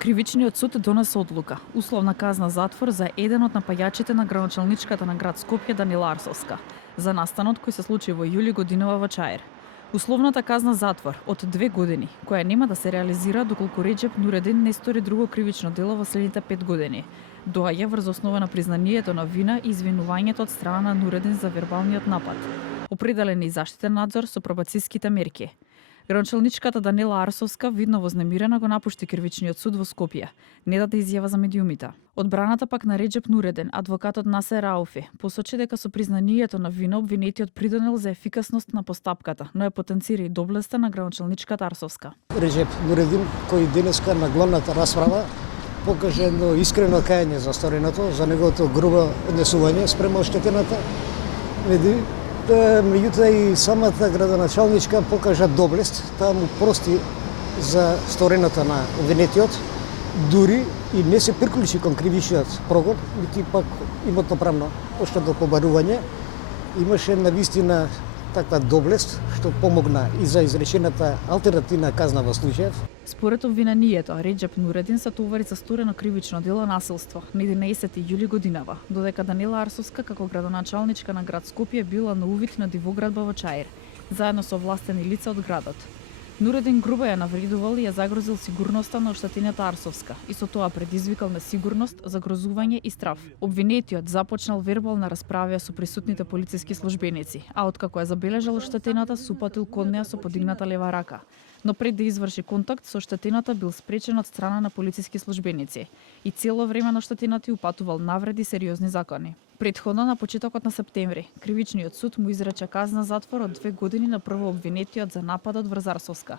Кривичниот суд донесе одлука. Условна казна затвор за еден од напајачите на градоначалничката на град Скопје Данила Арсовска за настанот кој се случи во јули годинава во Чаир. Условната казна затвор од 2 години, која нема да се реализира доколку Реџеп Нуредин не стори друго кривично дело во следните 5 години, доаѓа врз основа на признанието на вина и извинувањето од страна на Нуредин за вербалниот напад. Определен и заштитен надзор со пробацијските мерки. Градоначалничката Данила Арсовска видно вознемирена го напушти кривичниот суд во Скопје, не даде изјава за медиумите. Одбраната пак на Реџеп Нуредин, адвокатот Насер Рауфи, посочи дека со признанието на вина обвинетиот придонел за ефикасност на постапката, но е потенцира и доблеста на градоначалничката Арсовска. Реџеп Нуредин, кој денеска на главната расправа покаже едно искрено кајање за стореното, за неговото грубо однесување спрема оштетената. Меѓутоа и самата градоначалничка покажа доблест, таа му прости за стореното на обвинетиот, дури и не се приклучи кон кривичниот прогон, нити пак имотно-правно оштетно побарување. Имаше навистина таква доблест што помогна и за изречената алтернативна казна во случајот. Според обвинението, Реџеп Нуредин се товари за сторено кривично дело насилство на 11 јули годинава, додека Данила Арсовска како градоначалничка на град Скопје била на увид на дивоградба во Чаир, заедно со овластени лица од градот. Нуредин грубо ја навредувал и ја загрозил сигурноста на оштетената Арсовска и со тоа предизвикал несигурност, загрозување и страв. Обвинетиот започнал вербална расправа со присутните полициски службеници, а откако ја забележал оштетената, се упатил кон неа со подигната лева рака. Но пред да изврши контакт со оштетената бил спречен од страна на полициски службеници и цело време на оштетената упатувал навреди сериозни закони. Претходно на почетокот на септември, кривичниот суд му изрече казна затвор од 2 години на прво обвинетиот за нападот врз Арсовска,